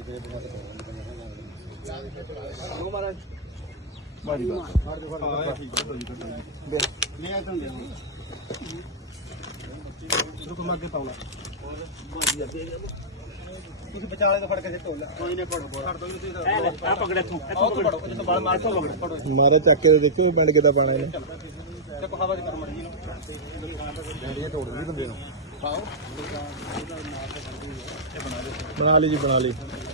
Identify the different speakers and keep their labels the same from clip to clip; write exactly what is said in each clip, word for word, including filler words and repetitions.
Speaker 1: ਵਿਚਾਲੇ ਤੋਂ ਫੜ ਕੇ ਸਿੱਟੋ ਕੋਈ ਨਹੀਂ ਫੜ ਆ ਪਕੜ ਇੱਥੋਂ ਇੱਥੋਂ ਫੜੋ ਜਦੋਂ ਬਾਲ ਮਾਰ ਤੋਂ ਪਕੜੋ
Speaker 2: ਮਾਰੇ ਚੱਕ ਕੇ ਦੇਖੋ ਪਿੰਡ ਕਿੱਦਾਂ ਪਾਣਾ ਇਹਨੇ
Speaker 1: ਦੇਖੋ ਹਵਾ ਚ ਕਰ ਮੜ ਜੀ ਨੂੰ ਡੰਡੀਆਂ ਤੋੜ ਵੀ ਬੰਦੇ ਨੂੰ ਖਾਓ ਇਹ ਬਣਾ ਦੇ
Speaker 2: ਬਣਾ ਲਈ ਜੀ ਬਣਾ ਲਈ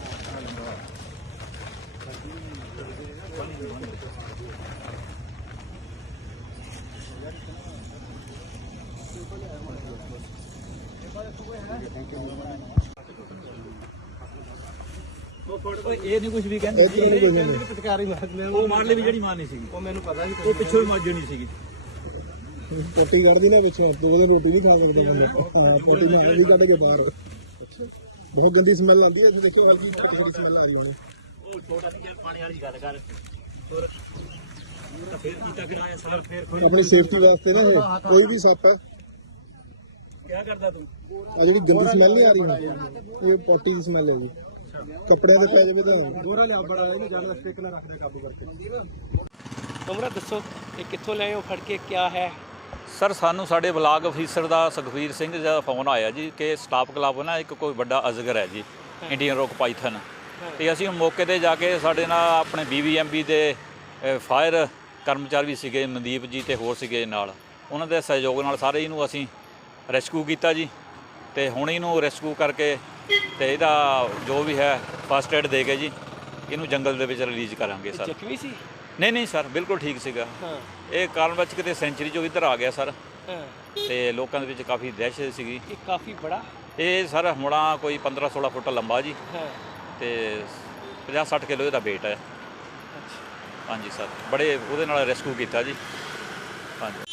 Speaker 3: ਇਹ ਨਹੀਂ ਕੁਝ ਵੀ ਕਹਿੰਦੇ
Speaker 1: ਪਟਕਾਰੀ ਮਾਰ
Speaker 3: ਉਹ ਮਾਰ ਲਈ ਵੀ ਜਿਹੜੀ ਮਾਰਨੀ ਸੀਗੀ
Speaker 1: ਉਹ ਮੈਨੂੰ ਪਤਾ ਸੀ
Speaker 3: ਇਹ ਪਿੱਛੋਂ ਹੀ ਮਾਰ ਜਣੀ ਸੀਗੀ
Speaker 2: ਪੋਟੀ ਕੱਢਦੀ ਨਾ ਪਿੱਛੋਂ ਤੂੰ ਉਹਦੇ ਰੋਟੀ ਨਹੀਂ ਖਾ ਸਕਦੇ ਬੰਦੇ ਹਾਂ ਪੋਟੀ ਨਾਲ ਵੀ ਕੱਢ ਕੇ ਬਾਹਰ ਬਹੁਤ ਗੰਦੀ ਸਮੈਲ ਆਉਂਦੀ ਹੈ। ਦੇਖੋ ਹਲਕੀ ਕਿੰਨੀ ਸਮੈਲ ਆ ਰਹੀ ਹੋਣੀ
Speaker 3: ਉਹ ਛੋਟਾ ਨਹੀਂ ਚੱਲ ਪਾਣੀ ਵਾਲੀ ਗੱਲ ਕਰ ਹੋਰ ਤਾਂ ਫੇਰ ਕੀਤਾ ਕਰਾਇਆ ਸਾਰ ਫੇਰ ਕੋਈ
Speaker 2: ਆਪਣੀ ਸੇਫਟੀ ਵਾਸਤੇ ਨਾ ਇਹ ਕੋਈ ਵੀ ਸੱਪ ਹੈ
Speaker 3: ਕੀ ਕਰਦਾ ਤੂੰ
Speaker 2: ਆ ਜਿਹੜੀ ਗੰਦੀ ਸਮੈਲ ਨਹੀਂ ਆ ਰਹੀ ਇਹ ਪੋਟੀ ਦੀ ਸਮੈਲ ਹੈ ਜੀ ਕੱਪੜਿਆਂ ਤੇ ਪੈ ਜਾਵੇ ਤਾਂ
Speaker 1: ਗੋਰਾ ਲਿਆ ਬੜਾ ਇਹਨੂੰ ਜਾਨ ਸਟਿਕ ਨਾਲ ਰੱਖਦੇ ਕਾਬੂ ਕਰਕੇ ਤੁਮਰਾ ਦੱਸੋ ਇਹ ਕਿੱਥੋਂ ਲਏ ਹੋ ਫੜ ਕੇ ਕਿਆ ਹੈ
Speaker 4: ਸਰ ਸਾਨੂੰ ਸਾਡੇ ਬਲਾਕ ਅਫੀਸਰ ਦਾ ਸੁਖਵੀਰ ਸਿੰਘ ਜੀ ਦਾ ਫੋਨ ਆਇਆ ਜੀ ਕਿ ਸਟਾਫ ਕਲੱਬ ਨਾਲ ਇੱਕ ਕੋਈ ਵੱਡਾ ਅਜਗਰ ਹੈ ਜੀ ਇੰਡੀਅਨ ਰੌਕ ਪਾਈਥਨ ਤੇ ਅਸੀਂ ਮੌਕੇ ਤੇ ਜਾ ਕੇ ਸਾਡੇ ਨਾਲ ਆਪਣੇ ਬੀ ਵੀ ਐਮ ਬੀ ਦੇ ਫਾਇਰ ਕਰਮਚਾਰੀ ਵੀ ਸੀਗੇ ਮਨਦੀਪ ਜੀ ਤੇ ਹੋਰ ਸੀਗੇ ਨਾਲ ਉਹਨਾਂ ਦੇ ਸਹਿਯੋਗ ਨਾਲ ਸਾਰੇ ਇਹਨੂੰ ਅਸੀਂ ਰੈਸਕਿਊ ਕੀਤਾ ਜੀ ਤੇ ਹੁਣ ਇਹਨੂੰ ਰੈਸਕਿਊ ਕਰਕੇ ਤੇ ਇਹਦਾ ਜੋ ਵੀ ਹੈ ਫਸਟ ਏਡ ਦੇ ਕੇ ਜੀ ਇਹਨੂੰ ਜੰਗਲ ਦੇ ਵਿੱਚ ਰਿਲੀਜ਼ ਕਰਾਂਗੇ ਸਰ।
Speaker 1: ਜ਼ਖਮੀ ਸੀ
Speaker 4: ਨਹੀਂ ਨਹੀਂ ਸਰ ਬਿਲਕੁਲ ਠੀਕ ਸੀਗਾ।
Speaker 1: ਹਾਂ
Speaker 4: ਇਹ ਕਾਰਨ ਵਿੱਚ ਕਿਤੇ ਸੈਂਚਰੀ ਚੋਂ ਇੱਧਰ ਆ ਗਿਆ ਸਰ
Speaker 1: ਹਾਂ
Speaker 4: ਤੇ ਲੋਕਾਂ ਦੇ ਵਿੱਚ ਕਾਫੀ ਦਹਿਸ਼ਤ ਸੀਗੀ।
Speaker 1: ਇਹ ਕਾਫੀ ਬੜਾ
Speaker 4: ਇਹ ਸਰ ਹੁਣਾ ਕੋਈ ਪੰਦਰਾਂ ਸੋਲਾਂ ਫੁੱਟ ਲੰਬਾ ਜੀ
Speaker 1: ਹਾਂ
Speaker 4: ਤੇ ਪੰਜਾਹ ਸੱਠ ਕਿਲੋ ਇਹਦਾ weight ਹੈ। ਹਾਂਜੀ ਸਰ ਬੜੇ ਉਹਦੇ ਨਾਲ ਰੈਸਕਿਊ ਕੀਤਾ ਜੀ। ਹਾਂਜੀ